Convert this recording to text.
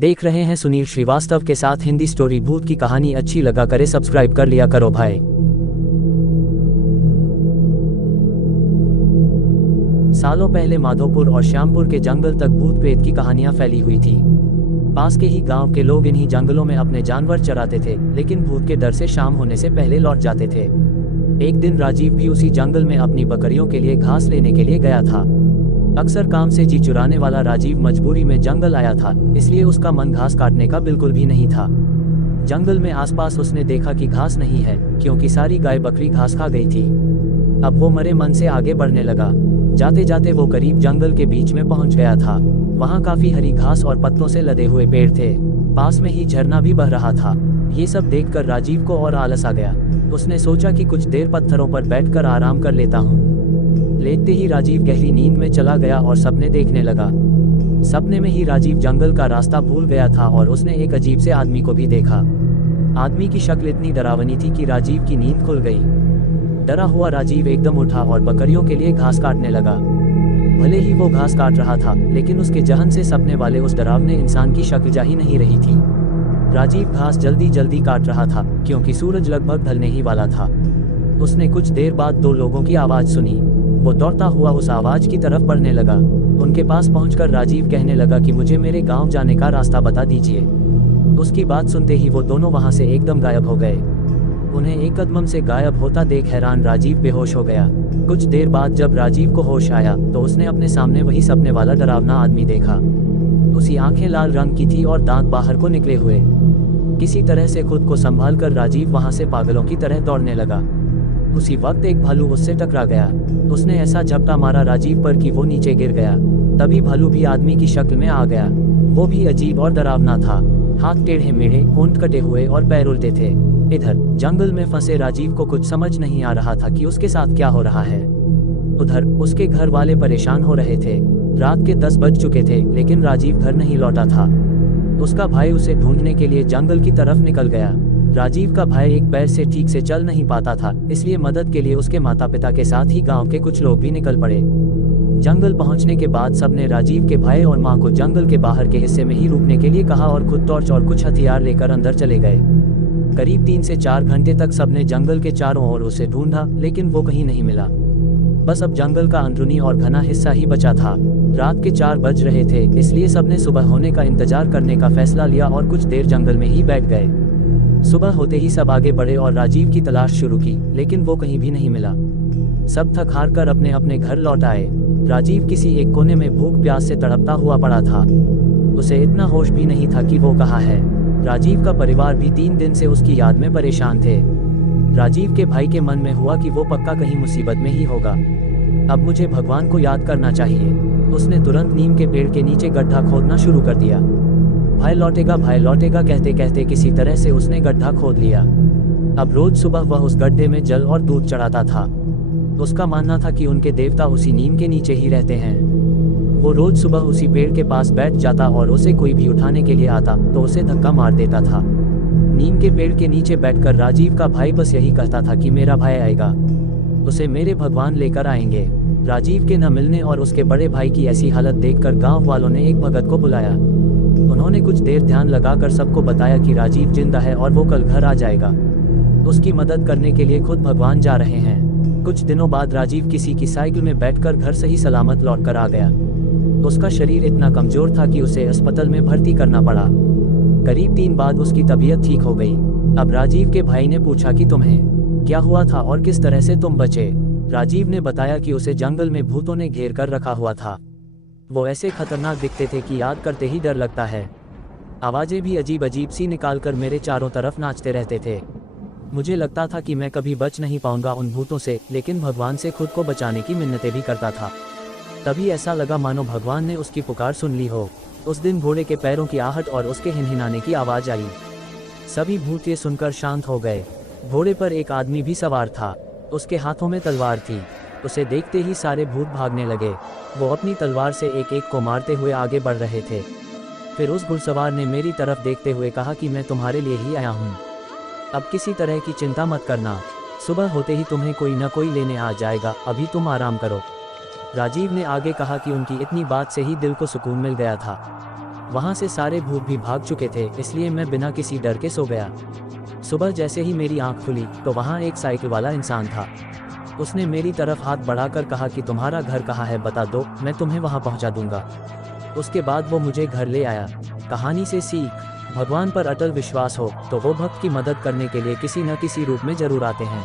देख रहे हैं सुनील श्रीवास्तव के साथ हिंदी स्टोरी। भूत की कहानी अच्छी लगा करे सब्सक्राइब कर लिया करो भाई। सालों पहले माधोपुर और श्यामपुर के जंगल तक भूत प्रेत की कहानियां फैली हुई थी। पास के ही गांव के लोग इन्हीं जंगलों में अपने जानवर चराते थे, लेकिन भूत के डर से शाम होने से पहले लौट जाते थे। एक दिन राजीव भी उसी जंगल में अपनी बकरियों के लिए घास लेने के लिए गया था। अक्सर काम से जी चुराने वाला राजीव मजबूरी में जंगल आया था, इसलिए उसका मन घास काटने का बिल्कुल भी नहीं था। जंगल में आसपास उसने देखा कि घास नहीं है, क्योंकि सारी गाय बकरी घास खा गई थी। अब वो मरे मन से आगे बढ़ने लगा। जाते जाते वो करीब जंगल के बीच में पहुंच गया था। वहां काफी हरी घास और पत्तों से लदे हुए पेड़ थे। पास में ही झरना भी बह रहा था। ये सब देखकर राजीव को और आलस आ गया। उसने सोचा कि कुछ देर पत्थरों पर बैठकर आराम कर लेता हूँ। लेटते ही राजीव गहरी नींद में चला गया और सपने देखने लगा। सपने में ही राजीव जंगल का रास्ता भूल गया था और उसने एक अजीब से आदमी को भी देखा। आदमी की शक्ल इतनी डरावनी थी कि राजीव की नींद खुल गई। डरा हुआ राजीव एकदम उठा और बकरियों के लिए घास काटने लगा। भले ही वो घास काट रहा था, लेकिन उसके जहन से सपने वाले उस डरावने इंसान की शक्ल जा ही नहीं रही थी। राजीव घास जल्दी जल्दी काट रहा था, क्योंकि सूरज लगभग ढलने ही वाला था। उसने कुछ देर बाद दो लोगों की आवाज सुनी। वो दौड़ता हुआ उस आवाज की तरफ बढ़ने लगा। उनके पास पहुंचकर राजीव कहने लगा कि मुझे मेरे गांव जाने का रास्ता बता दीजिए। उसकी बात सुनते ही वो दोनों वहां से एकदम गायब हो गए। उन्हें एक कदम से गायब होता देख हैरान राजीव बेहोश हो गया। कुछ देर बाद जब राजीव को होश आया तो उसने अपने सामने वही सपने वाला डरावना आदमी देखा। उसकी आंखें लाल रंग की थी और दांत बाहर को निकले हुए। किसी तरह से खुद को संभाल कर राजीव वहां से पागलों की तरह दौड़ने लगा। उसी वक्त एक भालू उससे टकरा गया। उसने ऐसा झपटा मारा राजीव पर कि वो नीचे गिर गया। तभी भालू भी आदमी की शक्ल में आ गया। वो भी अजीब और डरावना था। हाथ टेढ़े मेढ़े, होंठ कटे हुए और पैर उल्टे थे। इधर जंगल में फंसे राजीव को कुछ समझ नहीं आ रहा था कि उसके साथ क्या हो रहा है। उधर उसके घर वाले परेशान हो रहे थे। रात के 10 बज चुके थे, लेकिन राजीव घर नहीं लौटा था। उसका भाई उसे ढूंढने के लिए जंगल की तरफ निकल गया। राजीव का भाई एक पैर से ठीक से चल नहीं पाता था, इसलिए मदद के लिए उसके माता पिता के साथ ही गांव के कुछ लोग भी निकल पड़े। जंगल पहुंचने के बाद सबने राजीव के भाई और मां को जंगल के बाहर के हिस्से में ही रुकने के लिए कहा और खुद टॉर्च और कुछ हथियार लेकर अंदर चले गए। करीब 3 से 4 घंटे तक सबने जंगल के चारों ओर उसे ढूंढा, लेकिन वो कहीं नहीं मिला। बस अब जंगल का अंदरूनी और घना हिस्सा ही बचा था। रात के 4 बज रहे थे, इसलिए सबने सुबह होने का इंतजार करने का फैसला लिया और कुछ देर जंगल में ही बैठ गए। सुबह होते ही सब आगे बढ़े और राजीव की तलाश शुरू की, लेकिन वो कहीं भी नहीं मिला। सब थक हार कर अपने अपने घर लौट आए। राजीव किसी एक कोने में भूख प्यास से तड़पता हुआ पड़ा था। उसे इतना होश भी नहीं था कि वो कहाँ है। राजीव का परिवार भी 3 दिन से उसकी याद में परेशान थे। राजीव के भाई के मन में हुआ कि वो पक्का कहीं मुसीबत में ही होगा। अब मुझे भगवान को याद करना चाहिए। उसने तुरंत नीम के पेड़ के नीचे गड्ढा खोदना शुरू कर दिया। भाई लौटेगा कहते कहते किसी तरह से उसने गड्ढा खोद लिया। अब रोज सुबह वह उस गड्ढे में जल और दूध चढ़ाता था। उसका मानना था कि उनके देवता उसी नीम के नीचे ही रहते हैं। वो रोज सुबह उसी पेड़ के पास बैठ जाता और उसे कोई भी उठाने के लिए आता तो उसे धक्का मार देता था। नीम के पेड़ के नीचे बैठकर राजीव का भाई बस यही कहता था कि मेरा भाई आएगा, उसे मेरे भगवान लेकर आएंगे। राजीव के न मिलने और उसके बड़े भाई की ऐसी हालत देखकर गांव वालों ने एक भगत को बुलाया। उन्होंने कुछ देर ध्यान लगाकर सबको बताया कि राजीव जिंदा है और वो कल घर आ जाएगा। उसकी मदद करने के लिए खुद भगवान जा रहे हैं। कुछ दिनों बाद राजीव किसी की साइकिल में बैठकर घर सही सलामत लौटकर आ गया। उसका शरीर इतना कमजोर था कि उसे अस्पताल में भर्ती करना पड़ा। करीब 3 बाद उसकी तबीयत ठीक हो गई। अब राजीव के भाई ने पूछा कि तुम्हें क्या हुआ था और किस तरह से तुम बचे। राजीव ने बताया कि उसे जंगल में भूतों ने घेर कर रखा हुआ था। वो ऐसे खतरनाक दिखते थे कि याद करते ही डर लगता है। आवाजें भी अजीब अजीब सी निकालकर मेरे चारों तरफ नाचते रहते थे। मुझे लगता था कि मैं कभी बच नहीं पाऊंगा उन भूतों से, लेकिन भगवान से खुद को बचाने की मिन्नतें भी करता था। तभी ऐसा लगा मानो भगवान ने उसकी पुकार सुन ली हो। उस दिन घोड़े के पैरों की आहट और उसके हिनहिनाने की आवाज आई। सभी भूत ये सुनकर शांत हो गए। घोड़े पर एक आदमी भी सवार था। उसके हाथों में तलवार थी। उसे देखते ही सारे भूत भागने लगे। वो अपनी तलवार से एक एक को मारते हुए आगे बढ़ रहे थे। फिर उस घुड़सवार ने मेरी तरफ देखते हुए कहा कि मैं तुम्हारे लिए ही आया हूँ। अब किसी तरह की चिंता मत करना, सुबह होते ही तुम्हें कोई न कोई लेने आ जाएगा, अभी तुम आराम करो। राजीव ने आगे कहा कि उनकी इतनी बात से ही दिल को सुकून मिल गया था। वहाँ से सारे भूत भी भाग चुके थे, इसलिए मैं बिना किसी डर के सो गया। सुबह जैसे ही मेरी आंख खुली तो वहाँ एक साइकिल वाला इंसान था। उसने मेरी तरफ हाथ बढ़ाकर कहा कि तुम्हारा घर कहाँ है, बता दो, मैं तुम्हें वहाँ पहुँचा दूंगा। उसके बाद वो मुझे घर ले आया। कहानी से सीख, भगवान पर अटल विश्वास हो तो वो भक्त की मदद करने के लिए किसी न किसी रूप में जरूर आते हैं।